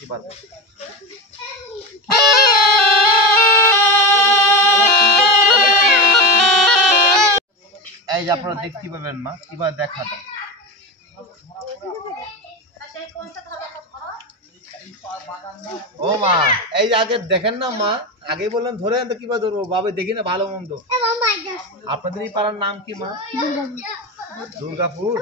দেখতে পারবেন। এই যে আপনারা দেখতে পাবেন মা কিভাবে দেখা যায়। ও মা এই যে আগে দেখেন না মা, আগে বললেন ধরে আনতে কিভাবে ধরবো বাবা, দেখি না ভালো মন্দ। আপনাদের এই পাড়ার নাম কি মা? দুর্গাপুর।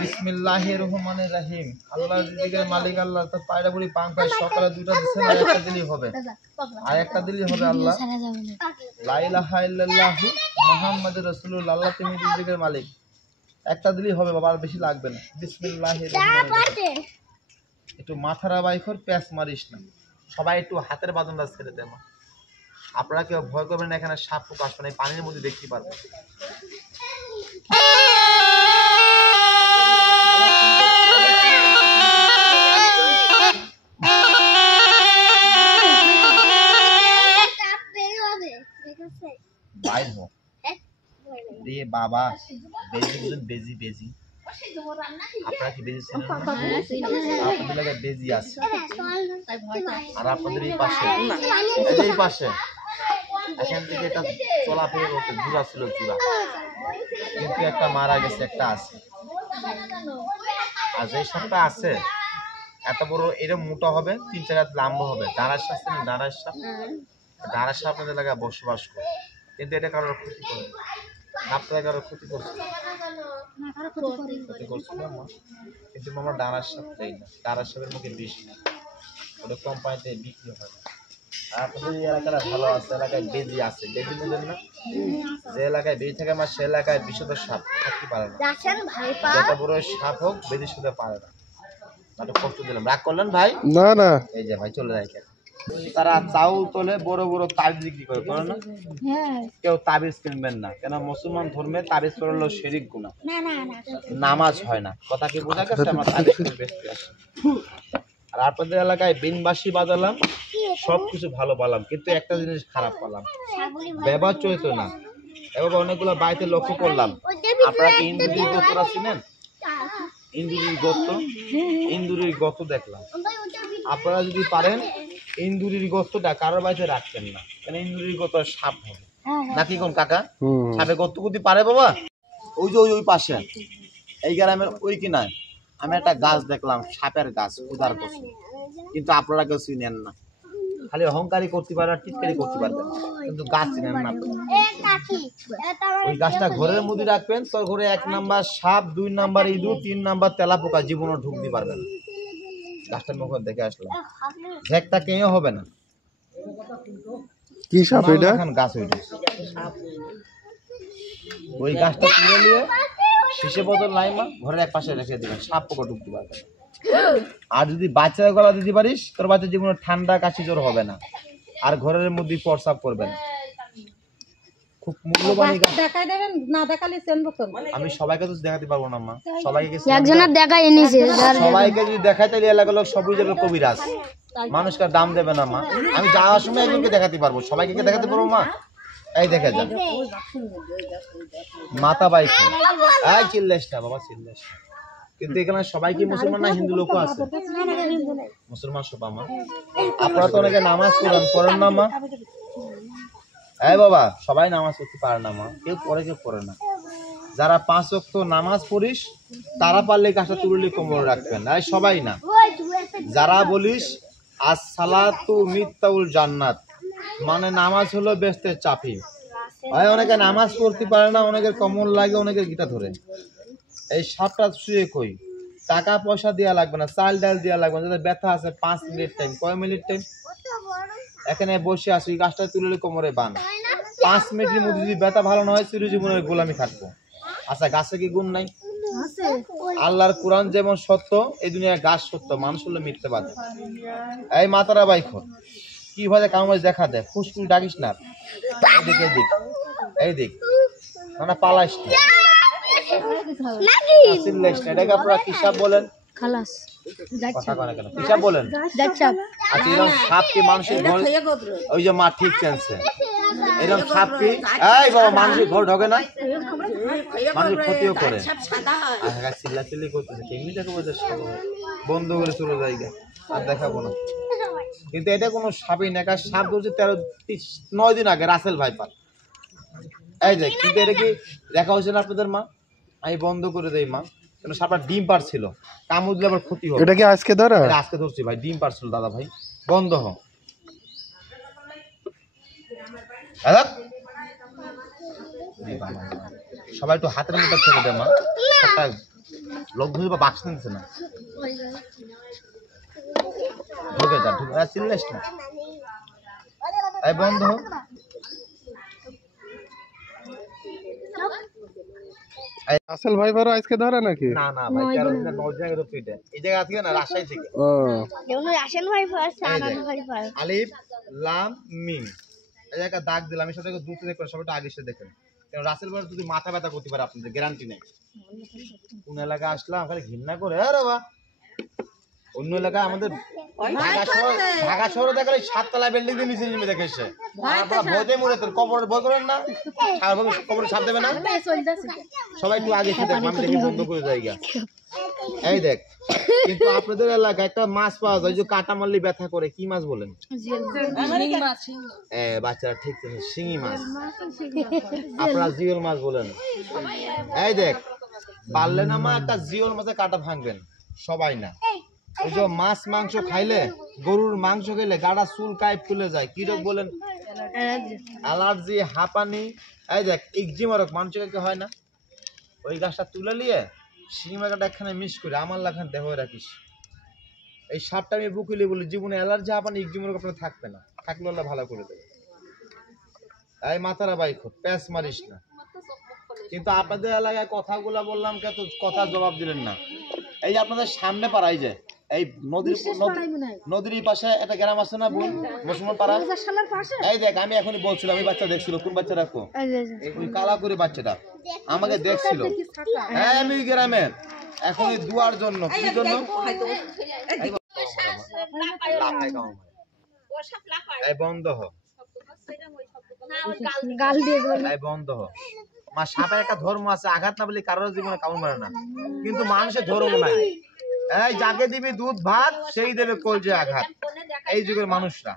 বিসমিল্লাহির রহমানির রহিম। আল্লাহ রিজিকের মালিক আল্লাহ। তো পায়রা বুড়ি পান খায় সকালে দুটো দিচ্ছেন, আর একটা দিলেই হবে, আর একটা দিলেই হবে। আল্লাহ লা ইলাহা ইল্লাল্লাহু মুহাম্মাদুর রাসূলুল্লাহ। আল্লাহ তুমি রিজিকের মালিক, একটা দিলেই হবে বাবা, আর বেশি লাগবে না। বিসমিল্লাহির রহমানির রহিম। একটু মাথারা বাইকর প্যাঁচ মারিস না, সবাই একটু হাতের বাঁধনটা ছেড়ে দেয় মা। আপনারা কেউ ভয় করবেন না, এখানে সাপ পোকা আসবে না, এই পানির মধ্যে দেখতে পারবেন। দিয়ে বাবা বেজি বুঝেন, বেজি বেজি আপনারা কি বেজি চেনেন? আপনাদের লাগে বেজি আছে, আর আপনাদের এই পাশে এই পাশে এখান থেকে এটা চলাফেরা করতে জুড়া ছিল, জুড়া কিন্তু একটা মারা গেছে, একটা আছে। আর যে সাপটা আছে এত বড়, এরকম মোটা হবে, 3-4 হাত লম্বা হবে। দাঁড়ার সাপ, দাঁড়ার সাপ, দাঁড়ার সাপ আপনাদের এলাকায় বসবাস করে, কিন্তু এটা কারোর ক্ষতি করে না। আপনারা কারোর ক্ষতি করছে, ক্ষতি করছিল না, কিন্তু আমরা দাঁড়ার সাপ চাই না। দাঁড়ার সাপের মুখে বিষ না, ওটা কোম্পানিতে বিক্রি হয় না। আর আপনাদের এই এলাকাটা ভালো আছে, এলাকায় বেজি আছে, বেজি নেবেন না। যে এলাকায় বেজি থাকে আমার, সে এলাকায় বিষধ সাপ থাকতে পারে না। যত বড় সাপ হোক বেজি শুতে পারে না। কষ্ট দিলাম, রাগ করলেন ভাই? না না, এই যে ভাই চলে যায়। তারা চাউল তোলে, বড় বড় তাবিজ বিক্রি করে, করে না? কেউ তাবিজ কিনবেন না, কেন মুসলমান ধর্মে তাবিজ করলো শিরিক গুনাহ, নামাজ হয় না। কথা কি বোঝা গেছে? আমরা তাবিজ বেচতে আসি। আর আপনাদের এলাকায় বিনবাসী বাজালাম, সবকিছু ভালো পালাম, কিন্তু একটা জিনিস খারাপ পালাম, ব্যবহার চরিত্র না। এবার অনেকগুলো বাড়িতে লক্ষ্য করলাম। আপনারা কি ইন্দুরির গোত্ররা চিনেন? ইন্দুরির গোত্র, ইন্দুরির গোত্র দেখলাম। আপনারা যদি পারেন ইন্দুরির গোস্তটা কারোর বাড়িতে রাখবেন না, কেন ইন্দুরির গোস্ত সাপ হবে নাকি কোন কাকা? সাপে গোস্ত কুতি পারে বাবা? ওই যে ওই পাশে এই গ্রামের ওই কিনায় আমি একটা গাছ দেখলাম, সাপের গাছ, উদার গাছ, কিন্তু আপনারা কেউ চিনেন না। খালি অহংকারী করতে পারবেন, টিটকারি করতে পারবেন, কিন্তু গাছ চিনেন না। ওই গাছটা ঘরের মধ্যে রাখবেন, তোর ঘরে 1 নাম্বার সাপ, 2 নাম্বার ইঁদুর, 3 নাম্বার তেলাপোকা জীবনও ঢুকতে পারবেন। গাছটার মুখ দেখে আসলাম, একটা কেউ হবে না। কি সাপ এটা? গাছ ওই গাছটা তুলে নিয়ে শীষে বদল লাইমা ঘরের এক পাশে রেখে দিবেন, সাপ পোকা ঢুকতে পারবে না। আর যদি বাচ্চার গলা দিতে পারিস, তোর বাচ্চা জীবনে ঠান্ডা কাশি জ্বর হবে না, আর ঘরের মধ্যে প্রস্রাব করবে না। খুব মূল্যবান দেখাই দেবেন, না দেখালে আমি সবাইকে তো দেখাতে পারবো না মা, সবাইকে একজনের দেখাই এনেছে, সবাইকে যদি দেখাই তাহলে এলাকার লোক সবই যাবে কবিরাজ, মানুষকে দাম দেবে না মা। আমি যাওয়ার সময় একজনকে দেখাতে পারবো, সবাইকে দেখাতে পারবো মা। এই দেখে যান মাতা বাইক, এই চিল্লেস না বাবা, চিল্লেস। কিন্তু এখানে সবাই কি মুসলমান না হিন্দু লোক আছে? মুসলমান সব মা। আপনারা তো অনেকে নামাজ পড়েন না মা? এই বাবা, সবাই নামাজ পড়তে পারে না মা, কেউ পড়ে কেউ পড়ে না। যারা 5 ওয়াক্ত নামাজ পড়িস তারা পারলে গাছটা তুললে কোমর রাখবেন, এই সবাই না। যারা বলিস as-salatu মিফতাহুল জান্নাত, মানে নামাজ হলো বেহেশতের চাবি। ভাই অনেকে নামাজ পড়তে পারে না, অনেকের কমল লাগে, অনেকের গিটা ধরে। এই সাপটা শুয়ে কই, টাকা পয়সা দেওয়া লাগবে না, চাল ডাল দেওয়া লাগবে না। যাদের ব্যথা আছে 5 মিনিট টাইম, কয় মিনিট টাইম? এখানে বসে আসি, গাছটা তুলে কোমরে বান, 5 মিনিটের মধ্যে যদি ব্যথা ভালো না হয় চির জীবনের গোলামি থাকবো। আচ্ছা গাছে কি গুণ নাই? আল্লাহর কোরআন যেমন সত্য, এই দুনিয়ার গাছ সত্য, মানুষ হলো মিথ্যাবাদী। এই মাতারা বাইখো কিভাবে কামাজ দেখা দেয়, ফুসফুস ডাকিস না, এদিক এদিক এই দিক, না পালাইস না, চিল্লাইস না। এটাকে আপনারা কি সাপ বলেন? খালাস। কথা কয় না কেন? কি সাপ বলেন? জাতসাপ। আচ্ছা এরকম সাপ কি মানুষের ঘর, ওই যে মা ঠিক চেনছে, এরকম সাপ কি এই বাবা মানুষের ঘর ঢোকে না, মানুষের ক্ষতিও করে? চিল্লা চিল্লি করতেছে, কেমনি দেখো বন্ধ করে চলে যাই আর দেখাবো না। কিন্তু এটা কোনো সাপই না, কারণ সাপ ধরছে 9 দিন আগে রাসেল ভাইপার। এই যে কিন্তু এটা কি দেখা হয়েছে না আপনাদের মা? আমি বন্ধ করে দেই মা, কেন সাপটা ডিম পারছিল, কামড় দিলে আবার ক্ষতি হবে। এটা কি আজকে ধরা? এটা আজকে ধরছি ভাই, ডিম পারছিল দাদা ভাই। বন্ধ হ সবাই একটু হাতের মতো ছেড়ে দেয় মা, একটা লোক ধরে বা বাক্স নিচ্ছে না, ঢুকে যা ঢুকে চিল্লাস না। এই বন্ধ হোক। রাসেল ভাইপার আজকে ধরা নাকি? না না ভাই, 13 দিন 9 দিন আগে ধরছি এটা। এই জায়গা থেকে না, রাজশাহী থেকে। ও রাসেল ভাইপার, সানান ভাইপার। আলিফ লাম মিম, এই জায়গা দাগ দিলাম, আমি সাথে দুটো দেখবেন, সবাই একটু আগে এসে দেখেন। কারণ রাসেল ভাইপার যদি মাথা ব্যথা করতে পারে আপনাদের গ্যারান্টি নেই। কোন এলাকা আসলাম খালি ঘৃণা করে, আরে বাবা অন্য এলাকায় আমাদের ঢাকা শহরে দেখালে 7 তলা বিল্ডিং দিয়ে নিচে নেমে দেখে এসে আপনারা ভয়তে মরে, তোর কবরের ভয় করেন না, কবরে ছাপ দেবে না। সবাই একটু আগে এসে দেখবেন, আমি দেখে বন্ধ করে জায়গা। এই দেখ, কিন্তু আপনাদের এলাকায় একটা মাছ পাওয়া যায় যে কাটা মারলে ব্যথা করে, কি মাছ বলেন? বাচ্চারা ঠিক আছে, শিঙি মাছ, আপনারা জিওল মাছ বলেন। এই দেখ, পারলে না মা একটা জিওল মাছের কাটা ভাঙবেন, সবাই না। ওই যে মাছ মাংস খাইলে, গরুর মাংস খেলে গাড়া চুল কায় ফুলে যায়, কি রোগ বলেন? অ্যালার্জি, হাঁপানি। এই দেখ ইকজিমা রোগ মানুষের কি হয় না? ওই গাছটা তুলে নিয়ে শিঙি কাটা একখানে মিস করে আমার লাখান দেহ রাখিস। এই সাপটা আমি বুকিলে বলি, জীবনে অ্যালার্জি, হাঁপানি, ইকজিমা রোগ আপনার থাকবে না, থাকলে আল্লাহ ভালো করে দেবে। এই মাথারা বাইক প্যাঁচ মারিস না। কিন্তু আপনাদের এলাকায় কথাগুলো বললাম, কে তো কথা জবাব দিলেন না। এই যে আপনাদের সামনে পাড়াই যায়, এই নদীর পাশে একটা গ্রাম আছে না বোন, মুসলমান পাড়া। এই দেখ, আমি এখনই বলছিলাম, এই বাচ্চা দেখছিল, কোন বাচ্চা রাখো, ওই কালা করে বাচ্চাটা আমাকে দেখছিল। হ্যাঁ আমি গ্রামে এখনই দুয়ার জন্য, কি জন্য? এই বন্ধ হ, এই বন্ধ হ। মা সাপের একটা ধর্ম আছে, আঘাত না বলে কারোর জীবনে কামড় মারে না, কিন্তু মানুষের ধর্ম নাই। এই যাকে দিবি দুধ ভাত, সেই দেবে কলজে আঘাত। এই যুগের মানুষরা